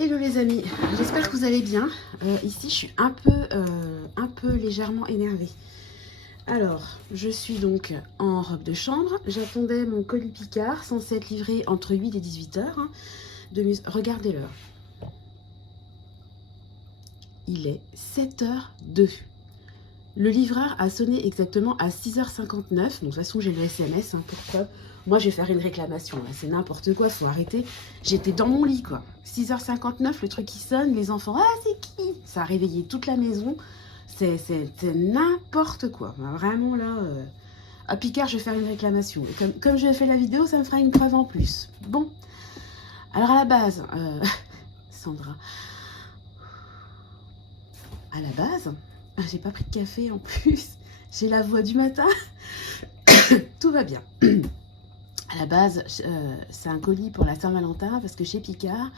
Hello les amis, j'espère que vous allez bien. Ici je suis un peu légèrement énervée. Alors, je suis donc en robe de chambre. J'attendais mon colis Picard, censé être livré entre 8 et 18 heures. Regardez l'heure. Il est 7h02. Le livreur a sonné exactement à 6h59. Donc, de toute façon, j'ai le SMS pour preuve. Moi, je vais faire une réclamation. C'est n'importe quoi, faut arrêter. J'étais dans mon lit, quoi. 6h59, le truc qui sonne, les enfants. Ah, c'est qui? Ça a réveillé toute la maison. C'est n'importe quoi. Vraiment, là. À Picard, je vais faire une réclamation. Comme je fait la vidéo, ça me fera une preuve en plus. Bon. Alors, à la base, Sandra. À la base, j'ai pas pris de café en plus. J'ai la voix du matin. Tout va bien. À la base, c'est un colis pour la Saint-Valentin parce que chez Picard,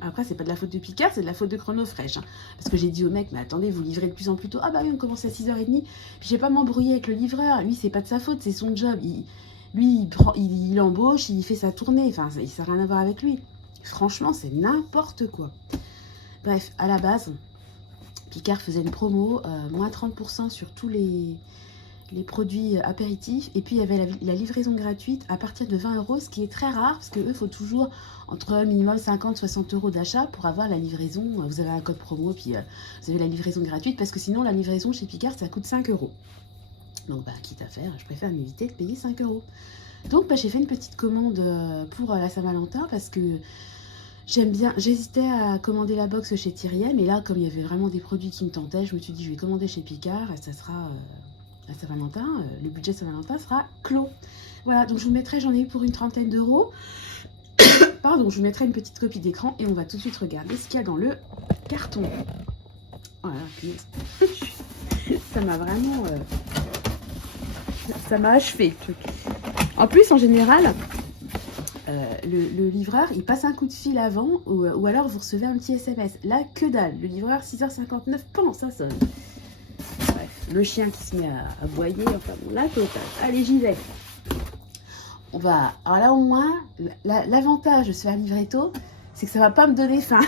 après c'est pas de la faute de Picard, c'est de la faute de Chronofresh. Parce que j'ai dit au mec, mais attendez, vous livrez de plus en plus tôt. Ah bah oui, on commence à 6h30. Puis j'ai pas m'embrouiller avec le livreur. Lui, c'est pas de sa faute, c'est son job. Il embauche, il fait sa tournée. Enfin, ça n'a rien à voir avec lui. Franchement, c'est n'importe quoi. Bref, à la base, Picard faisait une promo, moins 30% sur tous les produits apéritifs. Et puis, il y avait la livraison gratuite à partir de 20 €, ce qui est très rare, parce qu'eux, il faut toujours entre minimum 50-60 € d'achat pour avoir la livraison. Vous avez un code promo, puis vous avez la livraison gratuite, parce que sinon, la livraison chez Picard, ça coûte 5 €. Donc, quitte à faire, je préfère m'éviter de payer 5 €. Donc, j'ai fait une petite commande pour la Saint-Valentin, parce que j'aime bien. J'hésitais à commander la box chez Thierry, mais là, comme il y avait vraiment des produits qui me tentaient, je me suis dit, je vais commander chez Picard, et ça sera... à Saint-Valentin, le budget Saint-Valentin sera clos. Voilà, donc je vous mettrai, j'en ai eu pour une trentaine d'euros. Pardon, je vous mettrai une petite copie d'écran et on va tout de suite regarder ce qu'il y a dans le carton. Voilà, ça m'a vraiment... ça m'a achevé le truc. En plus, en général, le livreur, il passe un coup de fil avant ou alors vous recevez un petit SMS. Là, que dalle. Le livreur, 6h59, pan, ça sonne. Le chien qui se met à aboyer, enfin bon, la totale. Allez, j'y vais. On va... Alors là, au moins, l'avantage de se faire livrer tôt, c'est que ça va pas me donner faim.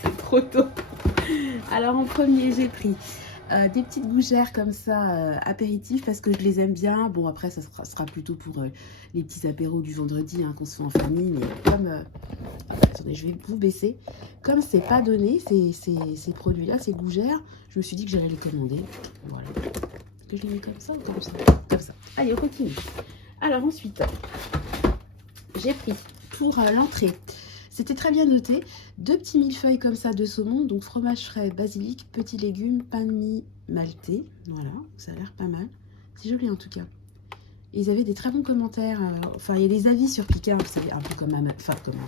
C'est trop tôt. Alors, en premier, j'ai pris des petites gougères comme ça, apéritifs, parce que je les aime bien. Bon, après, ça sera plutôt pour les petits apéros du vendredi, qu'on se fait en famille. Mais comme... attendez, je vais vous baisser. Comme c'est pas donné, ces produits-là, ces gougères, je me suis dit que j'allais les commander. Voilà. Est-ce que je les mets comme ça ou comme ça? Comme ça. Allez, on continue. Alors ensuite, j'ai pris pour l'entrée, c'était très bien noté, 2 petits millefeuilles comme ça de saumon, donc fromage frais, basilic, petits légumes, pain de mie maltais. Voilà, ça a l'air pas mal. C'est joli en tout cas. Et ils avaient des très bons commentaires. Enfin, il y a des avis sur Picard, vous savez, un peu comme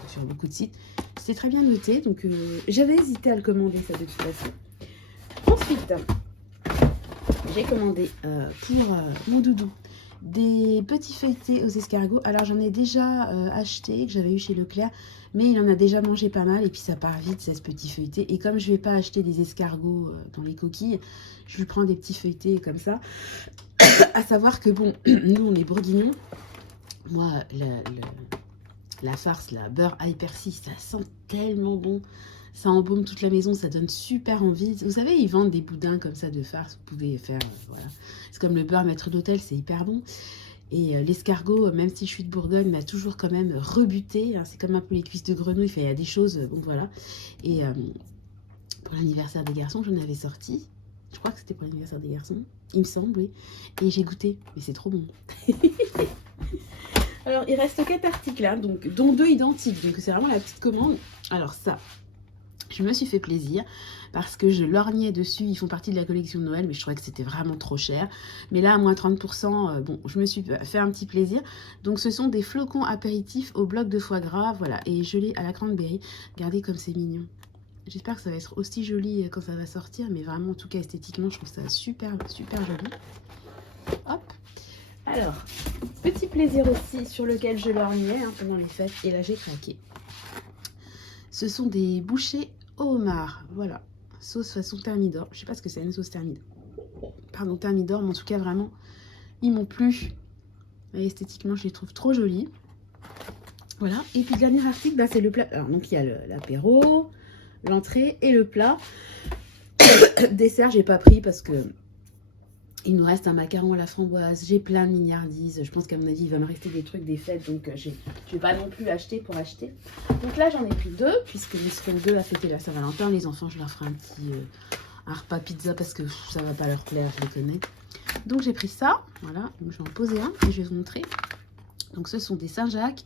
sur beaucoup de sites. C'était très bien noté, donc j'avais hésité à le commander, ça, de toute façon. Ensuite, j'ai commandé pour mon doudou des petits feuilletés aux escargots. Alors, j'en ai déjà acheté, que j'avais eu chez Leclerc, mais il en a déjà mangé pas mal, et puis ça part vite, 16 petits feuilletés. Et comme je vais pas acheter des escargots dans les coquilles, je lui prends des petits feuilletés comme ça. À savoir que, bon, nous, on est bourguignons. Moi, la farce, la beurre ail persil, ça sent tellement bon. Ça embaume toute la maison, ça donne super envie. Vous savez, ils vendent des boudins comme ça de farce. Vous pouvez faire, voilà. C'est comme le beurre maître d'hôtel, c'est hyper bon. Et l'escargot, même si je suis de Bourgogne, m'a toujours quand même rebuté. C'est comme un peu les cuisses de grenouille. Enfin, il y a des choses, donc voilà. Et pour l'anniversaire des garçons, j'en avais sorti. Je crois que c'était pour l'anniversaire des garçons. Il me semble, oui. Et j'ai goûté. Mais c'est trop bon. Alors, il reste 4 articles, donc, dont 2 identiques. Donc, c'est vraiment la petite commande. Alors, ça, je me suis fait plaisir parce que je lorgnais dessus. Ils font partie de la collection de Noël, mais je trouvais que c'était vraiment trop cher. Mais là, à moins 30%, bon, je me suis fait un petit plaisir. Donc, ce sont des flocons apéritifs au bloc de foie gras, voilà, et gelés à la cranberry. Regardez comme c'est mignon. J'espère que ça va être aussi joli quand ça va sortir, mais vraiment, en tout cas, esthétiquement, je trouve ça super, super joli. Hop. Alors, petit plaisir aussi sur lequel je lorgnais pendant les fêtes, et là, j'ai craqué. Ce sont des bouchées au homard, voilà, sauce façon thermidor. Je sais pas ce que c'est, une sauce thermidor. Pardon, thermidor, mais en tout cas, vraiment, ils m'ont plu. Et esthétiquement, je les trouve trop jolies. Voilà. Et puis, le dernier article, bah, c'est le plat. Alors, donc, il y a l'apéro, l'entrée et le plat. Dessert, j'ai pas pris parce que il nous reste un macaron à la framboise. J'ai plein de mignardises. Je pense qu'à mon avis, il va me rester des trucs des fêtes. Donc, je vais pas non plus acheter pour acheter. Donc là, j'en ai pris 2, puisqu'ils seront 2 à fêter la Saint-Valentin. Les enfants, je leur ferai un repas pizza parce que ça va pas leur plaire, je les connais. Donc, j'ai pris ça. Voilà. Donc, je vais en poser un et je vais vous montrer. Donc, ce sont des Saint-Jacques.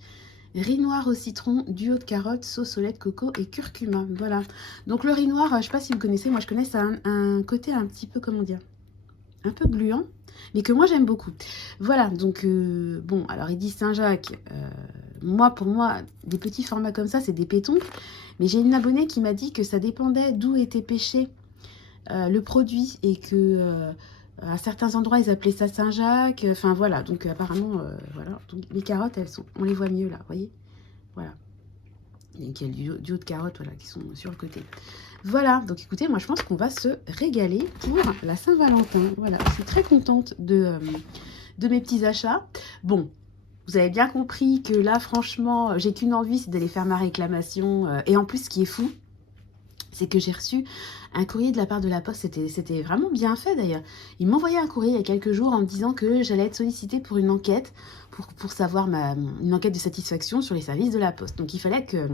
Riz noir au citron, duo de carottes, sauce au lait de coco et curcuma. Voilà. Donc, le riz noir, je sais pas si vous connaissez. Moi, je connais ça un côté un petit peu, comment dire, un peu gluant, mais que moi j'aime beaucoup. Voilà, donc bon, alors il dit Saint-Jacques, pour moi, des petits formats comme ça, c'est des pétons, mais j'ai une abonnée qui m'a dit que ça dépendait d'où était pêché le produit, et que à certains endroits, ils appelaient ça Saint-Jacques, enfin voilà, donc apparemment, voilà, donc les carottes, on les voit mieux là, vous voyez, voilà. Donc il y a du haut de carottes, voilà, qui sont sur le côté. Voilà, donc écoutez, moi je pense qu'on va se régaler pour la Saint-Valentin. Voilà, je suis très contente de mes petits achats. Bon, vous avez bien compris que là, franchement, j'ai qu'une envie, c'est d'aller faire ma réclamation. Et en plus, ce qui est fou, c'est que j'ai reçu un courrier de la part de la Poste. C'était vraiment bien fait d'ailleurs. Ils m'envoyaient un courrier il y a quelques jours en me disant que j'allais être sollicitée pour une enquête, pour savoir une enquête de satisfaction sur les services de la Poste. Donc il fallait que...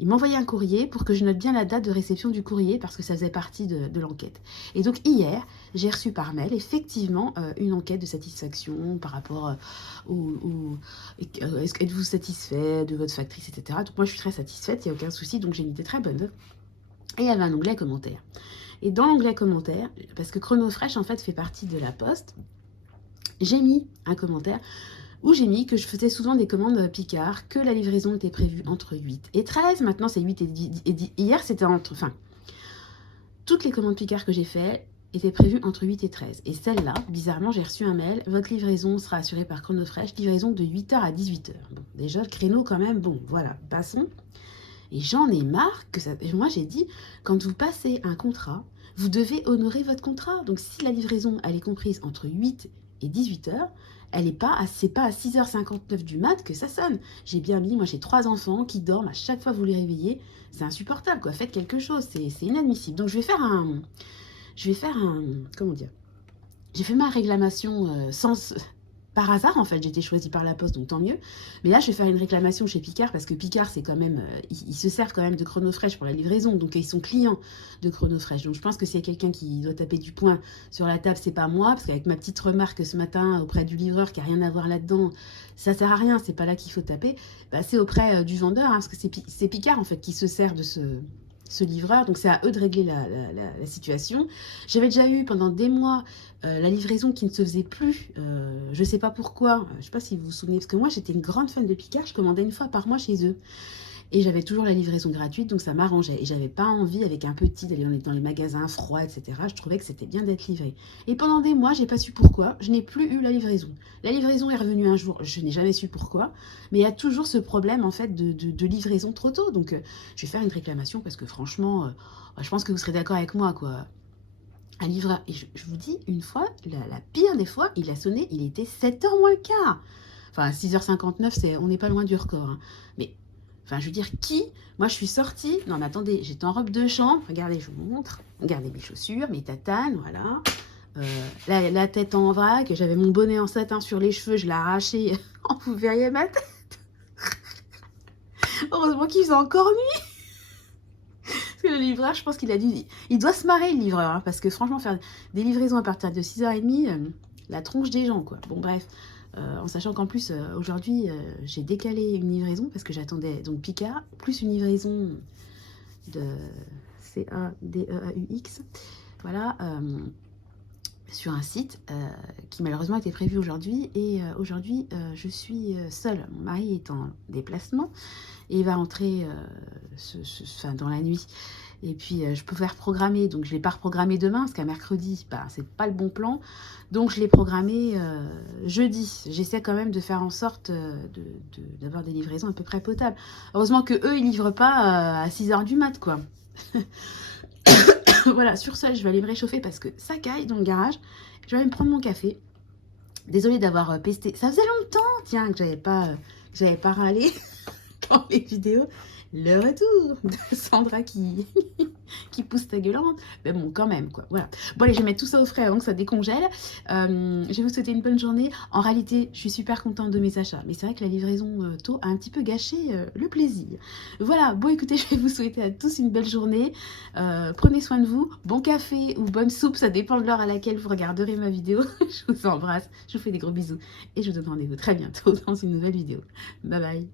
Il m'envoyait un courrier pour que je note bien la date de réception du courrier parce que ça faisait partie de l'enquête. Et donc hier, j'ai reçu par mail effectivement une enquête de satisfaction par rapport êtes-vous satisfait de votre factrice, etc. Donc moi je suis très satisfaite, il n'y a aucun souci, donc j'ai mis des très bonnes notes. Et il y avait un onglet commentaires. Et dans l'onglet commentaires, parce que Chronofresh en fait fait partie de la Poste, j'ai mis un commentaire où j'ai mis que je faisais souvent des commandes Picard, que la livraison était prévue entre 8 et 13. Maintenant, c'est 8 et 10. Hier, c'était entre... Enfin, toutes les commandes Picard que j'ai faites étaient prévues entre 8 et 13. Et celle-là, bizarrement, j'ai reçu un mail. Votre livraison sera assurée par Chronofresh, livraison de 8h à 18h. Bon, déjà, le créneau quand même, bon, voilà, passons. Et j'en ai marre que ça... Moi, j'ai dit, quand vous passez un contrat, vous devez honorer votre contrat. Donc, si la livraison, elle est comprise entre 8 et 18h, c'est pas à 6h59 du mat que ça sonne. J'ai bien mis, moi j'ai 3 enfants qui dorment, à chaque fois vous les réveillez, c'est insupportable quoi, faites quelque chose, c'est inadmissible. Donc je vais faire un, comment dire, j'ai fait ma réclamation par hasard en fait, j'ai été choisie par la Poste, donc tant mieux. Mais là, je vais faire une réclamation chez Picard parce que Picard, c'est quand même, ils se servent quand même de Chronofresh pour la livraison, donc ils sont clients de Chronofresh. Donc je pense que s'il y a quelqu'un qui doit taper du poing sur la table, c'est pas moi, parce qu'avec ma petite remarque ce matin auprès du livreur qui a rien à voir là-dedans, ça sert à rien, c'est pas là qu'il faut taper. Bah, c'est auprès du vendeur, hein, parce que c'est Picard en fait qui se sert de ce livreur, donc c'est à eux de régler la situation. J'avais déjà eu pendant des mois la livraison qui ne se faisait plus, je sais pas pourquoi, je sais pas si vous vous souvenez, parce que moi j'étais une grande fan de Picard, je commandais une fois par mois chez eux. Et j'avais toujours la livraison gratuite, donc ça m'arrangeait. Et j'avais pas envie, avec un petit, d'aller dans les magasins froids, etc. Je trouvais que c'était bien d'être livré. Et pendant des mois, j'ai pas su pourquoi, je n'ai plus eu la livraison. La livraison est revenue un jour, je n'ai jamais su pourquoi. Mais il y a toujours ce problème, en fait, de livraison trop tôt. Donc, je vais faire une réclamation parce que franchement, je pense que vous serez d'accord avec moi, quoi. Un livreur, et je vous dis, une fois, la pire des fois, il a sonné, il était 7h moins le quart. Enfin, 6h59, on n'est pas loin du record. Hein. Mais... Enfin, je veux dire, Moi, je suis sortie... Non, mais attendez, j'étais en robe de chambre. Regardez, je vous montre. Regardez mes chaussures, mes tatanes, voilà. La tête en vrac. J'avais mon bonnet en satin sur les cheveux. Je l'ai arraché. Vous verriez ma tête. Heureusement qu'il faisait encore nuit. Parce que le livreur, je pense qu'il a dû... Il doit se marrer, le livreur. Hein, parce que franchement, faire des livraisons à partir de 6h30, la tronche des gens, quoi. Bon, bref... en sachant qu'en plus, aujourd'hui, j'ai décalé une livraison parce que j'attendais donc Picard, plus une livraison de CADEAUX, voilà, sur un site qui malheureusement était prévu aujourd'hui. Et aujourd'hui, je suis seule. Mon mari est en déplacement et il va rentrer dans la nuit. Et puis, je peux faire programmer, donc je ne l'ai pas reprogrammé demain, parce qu'à mercredi, bah, c'est pas le bon plan. Donc, je l'ai programmé jeudi. J'essaie quand même de faire en sorte d'avoir des livraisons à peu près potables. Heureusement qu'eux, ils ne livrent pas à 6h du mat', quoi. Voilà, sur ça, je vais aller me réchauffer parce que ça caille dans le garage. Je vais aller me prendre mon café. Désolée d'avoir pesté. Ça faisait longtemps, tiens, que j'avais pas j'avais pas râlé dans les vidéos. Le retour de Sandra qui pousse ta gueulante. Mais bon, quand même, quoi. Voilà. Bon, allez, je vais mettre tout ça au frais avant que ça décongèle. Je vais vous souhaiter une bonne journée. En réalité, je suis super contente de mes achats. Mais c'est vrai que la livraison tôt a un petit peu gâché le plaisir. Voilà. Bon, écoutez, je vais vous souhaiter à tous une belle journée. Prenez soin de vous. Bon café ou bonne soupe, ça dépend de l'heure à laquelle vous regarderez ma vidéo. Je vous embrasse. Je vous fais des gros bisous. Et je vous donne rendez-vous très bientôt dans une nouvelle vidéo. Bye bye.